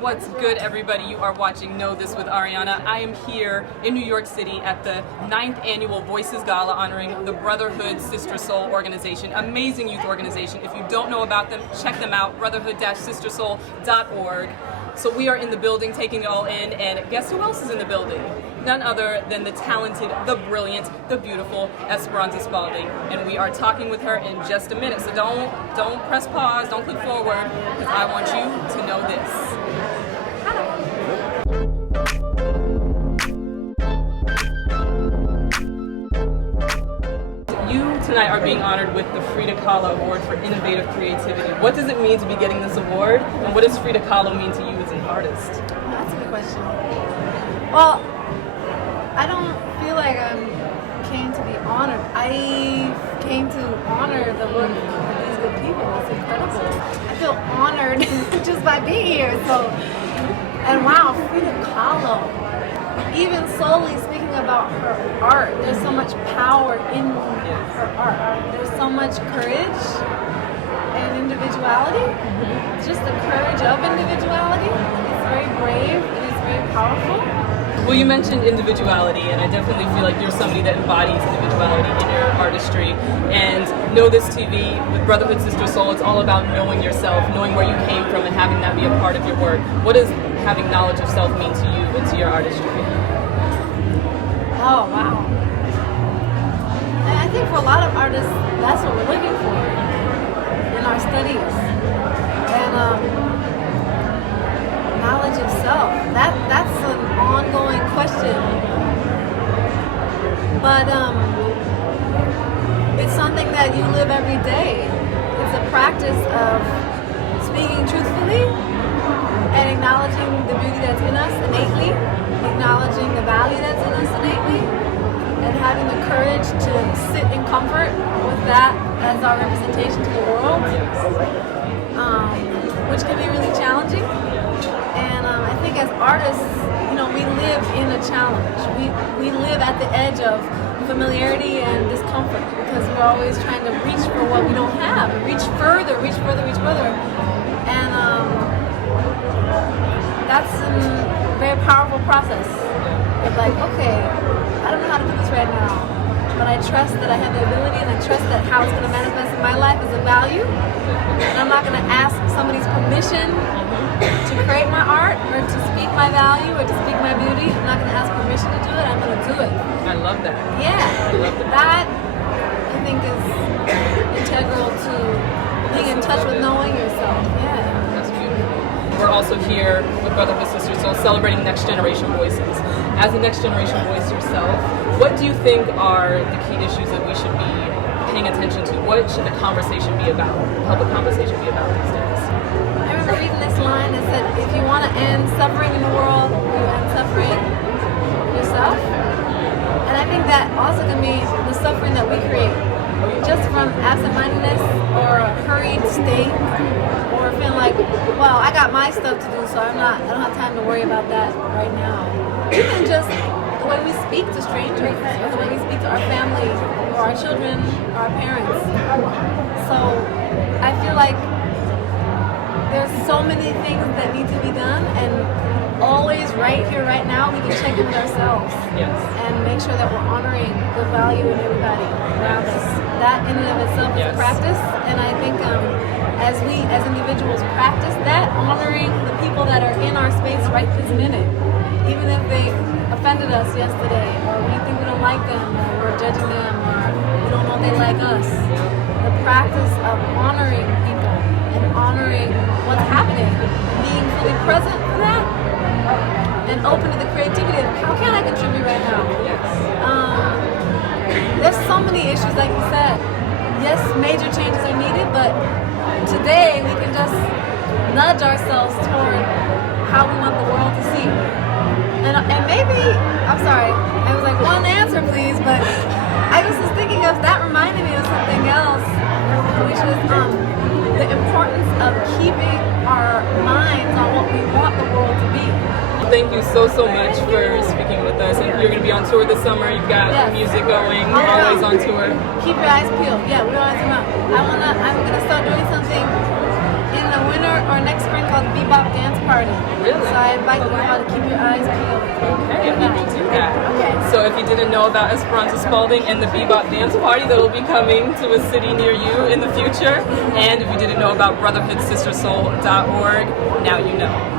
What's good, everybody? You are watching Know This with Ariana. I am here in New York City at the 9th Annual Voices Gala honoring the Brotherhood-SisterSol organization. Amazing youth organization. If you don't know about them, check them out, Brotherhood-SisterSol.org. So we are in the building taking it all in, and guess who else is in the building? None other than the talented, the brilliant, the beautiful Esperanza Spalding. And we are talking with her in just a minute. So don't press pause, don't click forward, because I want you to know this. You tonight are being honored with the Frida Kahlo Award for Innovative Creativity. What does it mean to be getting this award, and what does Frida Kahlo mean to you as an artist? That's a good question. Well, I don't feel like I came to be honored. I came to honor the work of these good people. It's incredible. I feel honored just by being here. So, and wow, Frida Kahlo. Even solely speaking about her art, there's so much power in her art. There's so much courage and individuality. Just the courage of individuality. It's very brave and it's very powerful. Well, you mentioned individuality, and I definitely feel like you're somebody that embodies individuality in your artistry. And Know This TV with Brotherhood-SisterSol, it's all about knowing yourself, knowing where you came from, and having that be a part of your work. What does having knowledge of self mean to you and to your artistry? Oh, wow. And I think for a lot of artists, that's what we're looking for in our studies. And knowledge of self, that's an ongoing question. But it's something that you live every day. It's a practice of speaking truthfully and acknowledging the beauty that's in us innately, acknowledging the value that's in us innately, and having the courage to sit in comfort with that as our representation to the world, which can be really challenging. And I think as artists, we live in a challenge. We live at the edge of familiarity and discomfort because we're always trying to reach for what we don't have, and reach further. And that's a very powerful process. It's like, okay, I don't know how to do this right now, but I trust that I have the ability, and I trust that how it's going to manifest in my life is a value. And I'm not going to ask somebody's permission to create my art or to speak my value or to speak my beauty. I'm not going to ask permission to do it. I'm going to do it. I love that. Yeah. I love that. That, I think, is integral to being in touch with knowing yourself. Yeah. That's beautiful. We're also here with Brotherhood-SisterSol celebrating Next Generation Voices. As a Next Generation voice yourself, what do you think are the key issues that we should be paying attention to? What should the conversation be about, public conversation be about these days? I remember reading this line that said, if you want to end suffering in the world, you end suffering yourself. And I think that also can be the suffering that we create, just from absent-mindedness or a hurried state, or feeling like, well, I got my stuff to do, so I don't have time to worry about that right now. Even just the way we speak to strangers, or the way we speak to our family, or our children, or our parents. So I feel like there's so many things that need to be done, and always right here, right now, we can check in with ourselves. Yes. And make sure that we're honoring the value in everybody around us. That in and of itself is a practice, and I think as we as individuals practice that, honoring the people that are in our space right this minute, even if they offended us yesterday, or we think we don't like them, or we're judging them, or we don't know they like us. The practice of honoring people and honoring what's happening, being fully present for that, and open to the creativity of how can I contribute right now? There's so many issues, like you said. Yes, major changes are needed, but today we can just nudge ourselves toward how we want the world to see. And maybe, I'm sorry, I was like, one answer please, but I just was thinking of, that reminded me of something else, which is the importance of keeping our minds on what we want the world to be. Thank you so much for speaking with us. And you're going to be on tour this summer. You've got music going. You're always on tour. Keep your eyes peeled. Yeah, we're always around. I'm gonna start doing something in the winter our next spring called the Bebop Dance Party. Really? So I invite you all to keep your eyes peeled. Okay, we will do that. Okay. So if you didn't know about Esperanza Spalding and the Bebop Dance Party that will be coming to a city near you in the future, and if you didn't know about Brotherhood-SisterSol.org, now you know.